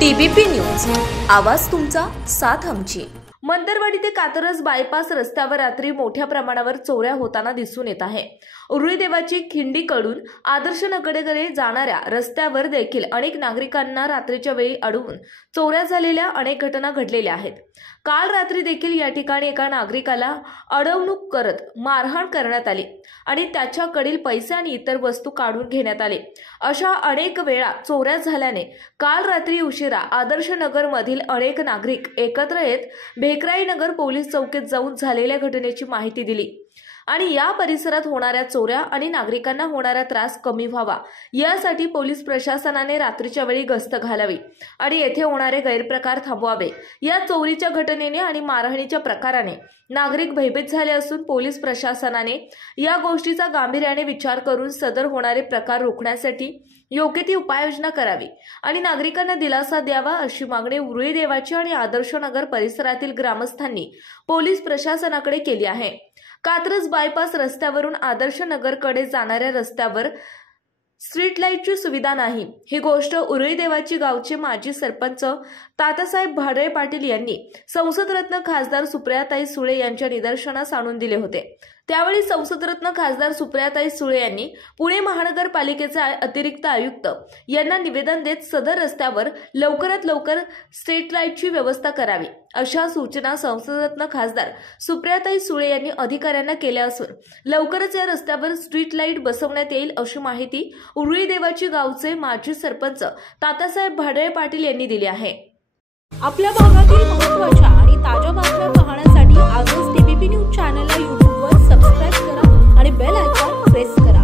TBP news, आवाज तुमचा, साथ आमची। मंदरवाडी ते कात्रज बायपास रस्त्यावर रात्री मोठ्या प्रमाणावर चोऱ्या होताना दिसून येत आहे। उरुळी देवाची खिंडीकडून आदर्श नगरकडे जाणाऱ्या रस्त्यावर देखील अनेक नागरिकांना रात्रीच्या वेळी अडवून चोऱ्या झालेल्या अनेक घटना घडलेल्या आहेत। काल रात्री देखील या ठिकाणी एका नागरिकाला अडवणूक करत मारहाण करण्यात आली आणि त्याच्याकडील पैसे आणि इतर वस्तू काढून घेण्यात आले। अशा अनेक वेळा चोऱ्या झाल्याने काल रात्री उशिरा आदर्श नगर मधील अनेक नागरिक एकत्र येत भेकराई नगर पोलीस चौकीत जाऊन झालेल्या घटनेची माहिती दिली आणि या परिसरात होणाऱ्या चोऱ्या आणि नागरिकांना होणारा त्रास कमी व्हावा यासाठी पोलीस प्रशासनाने रात्रीच्या वेळी गस्त घालावी आणि येथे होणारे गैरप्रकार थांबवावे। या चोरीच्या घटनेने आणि मारहाणीच्या प्रकाराने नागरिक भयभीत झाले असून पोलीस प्रशासनाने या गोष्टीचा गांभीर्याने विचार करून सदर होणारे प्रकार रोखण्यासाठी योग्य ती उपाययोजना करावी आणि नागरिकांना दिलासा द्यावा अशी मागणी उरुळी देवाची आणि आदर्श नगर परिसरातील ग्रामस्थांनी पोलीस प्रशासनाकडे केली आहे। कात्रज बायपास रस्त्यावरून आदर्श नगरकडे जाणाऱ्या रस्त्यावर स्ट्रीट लाईटची सुविधा नाही, ही गोष्ट उरुळी देवाची गावचे माजी सरपंच तात्यासाहेब भाडळे पाटील यांनी संसदरत्न खासदार सुप्रियाताई सुळे यांच्या निदर्शनास आणून दिले होते। त्यावेळी संसदरत्न खासदार सुप्रियाताई सुळे यांनी पुणे महानगरपालिकेचे अतिरिक्त आयुक्त यांना निवेदन देत सदर रस्त्यावर लवकरात लवकर स्ट्रीट लाईटची व्यवस्था करावी अशा सूचना संसदरत्न खासदार सुप्रियाताई सुळे यांनी अधिकाऱ्यांना केल्या असून लवकरच या रस्त्यावर स्ट्रीट लाईट बसवण्यात येईल अशी माहिती उरुळी देवाची गावचे माजी सरपंच तात्यासाहेब भाडळे पाटील यांनी दिली आहे। आपल्या भागातील महत्त्वाच्या आणि ताज्या बातम्या पाहण्यासाठी आजच टीबीपी न्यूज चॅनलला यूट्यूबवर सबस्क्राइब करा आणि बेल आयकॉन प्रेस करा।